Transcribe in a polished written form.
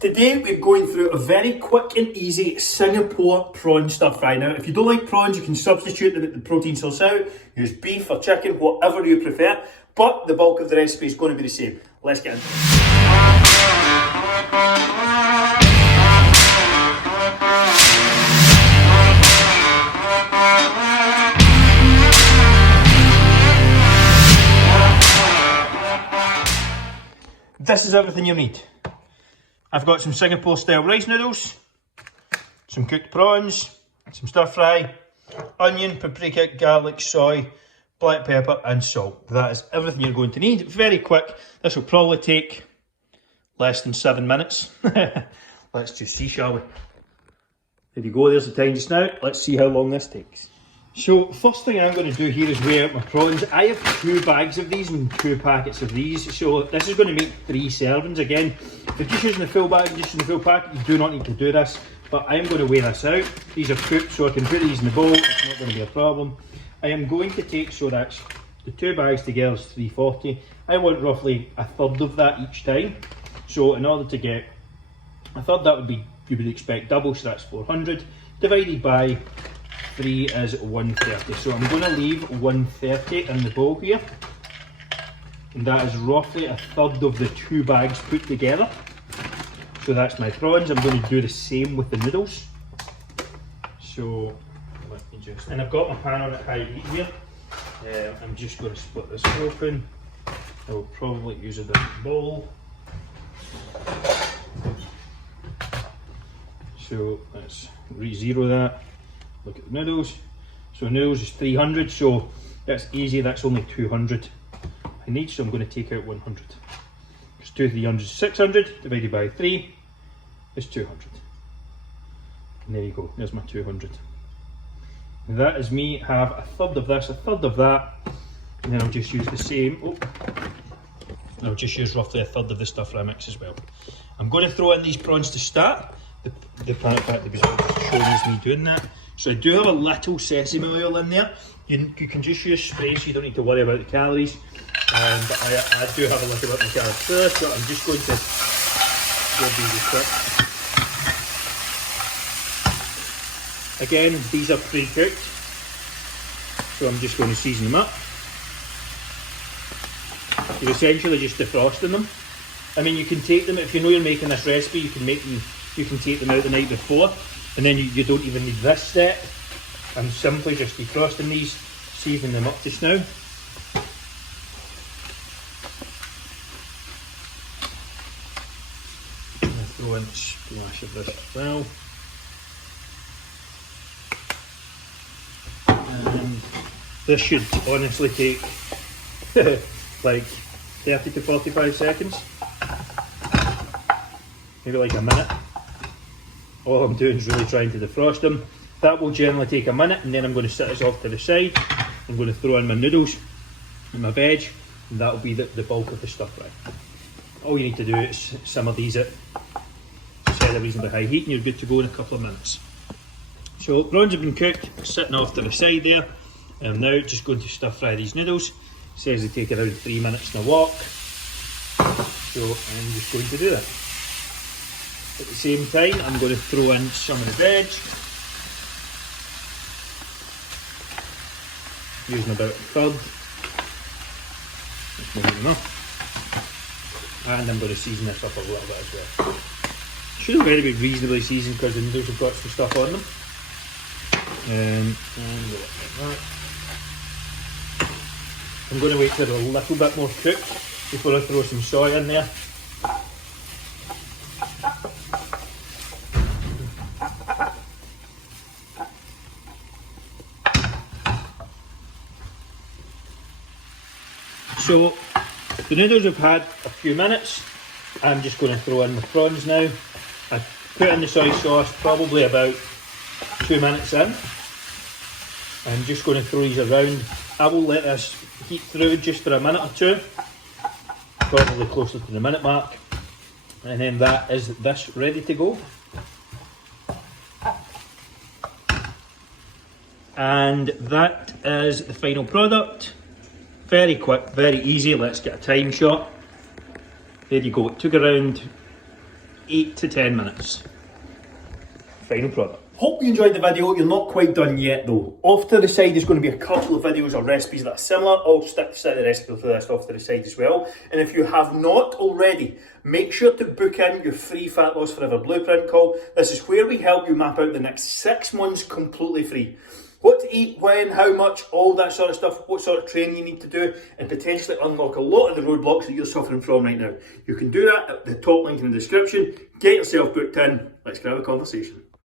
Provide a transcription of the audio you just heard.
Today we're going through a very quick and easy Singapore prawn stir fry. Now if you don't like prawns you can substitute them at the protein source out, use beef or chicken, whatever you prefer, but the bulk of the recipe is going to be the same. Let's get into it. This is everything you need. I've got some Singapore style rice noodles, some cooked prawns, some stir fry, onion, paprika, garlic, soy, black pepper and salt. That is everything you're going to need. Very quick. This will probably take less than 7 minutes. Let's just see, shall we? There you go, there's the time just now. Let's see how long this takes. So first thing I'm going to do here is weigh out my prawns. I have 2 bags of these and 2 packets of these, so this is going to make 3 servings. Again, if you're just using the full bag, just using the full packet, you do not need to do this, but I'm going to weigh this out. These are cooked, so I can put these in the bowl, it's not going to be a problem. I am going to take, so that's the 2 bags together is 340. I want roughly a third of that each time, so in order to get a third, that would be, you would expect double, so that's 400, divided by 3 is 130, so I'm going to leave 130 in the bowl here, and that is roughly a third of the 2 bags put together. So that's my prawns. I'm going to do the same with the noodles. So let me just, and I've got my pan on at high heat here. I'm just going to split this open. I will probably use a different bowl. So let's re-zero that. Look at the noodles. So noodles is 300, so that's easy, that's only 200 I need, so I'm going to take out 100. Because 2 300 is 600, divided by 3 is 200. And there you go, there's my 200. And that is me, have a third of this, a third of that, and then I'll just use the same, I'll just use roughly a third of the stir fry mix as well. I'm going to throw in these prawns to start. The fact that the result shows me doing that. So I do have a little sesame oil in there. You can just use spray, so you don't need to worry about the calories. But I do have a little bit of garlic first, so I'm just going to grab these quick. Again, these are pre-cooked, so I'm just going to season them up. You're essentially just defrosting them. I mean, you can take them, if you know you're making this recipe, you can take them out the night before, and then you don't even need this step. I'm simply just defrosting these, seasoning them up just now. I'm going to throw in a splash of this as well. And this should honestly take like 30 to 45 seconds. Maybe like a minute. All I'm doing is really trying to defrost them. That will generally take a minute, and then I'm going to set this off to the side. I'm going to throw in my noodles and my veg, and that will be the bulk of the stir fry. All you need to do is simmer these at a reasonably high heat, and you're good to go in a couple of minutes. So prawns have been cooked, sitting off to the side there. I'm now just going to stir fry these noodles. It says they take around 3 minutes in a wok, so I'm just going to do that. At the same time, I'm going to throw in some of the veg, using about a third. That's more than enough. And I'm going to season this up a little bit as well. Should already be reasonably seasoned because the noodles have got some stuff on them. And like that. I'm going to wait till they're a little bit more cooked before I throw some soy in there. So the noodles have had a few minutes. I'm just going to throw in the prawns now. I put in the soy sauce probably about 2 minutes in. I'm just going to throw these around. I will let this heat through just for a minute or two, probably closer to the minute mark, and then that is this ready to go. And that is the final product. Very quick, very easy. Let's get a time shot. There you go. It took around 8 to 10 minutes. Final product. Hope you enjoyed the video. You're not quite done yet though. Off to the side is going to be a couple of videos or recipes that are similar. I'll stick the recipe for this off to the side as well. And if you have not already, make sure to book in your free Fat Loss Forever blueprint call. This is where we help you map out the next 6 months completely free. What to eat, when, how much, all that sort of stuff, what sort of training you need to do, and potentially unlock a lot of the roadblocks that you're suffering from right now. You can do that at the top link in the description. Get yourself booked in. Let's grab a conversation.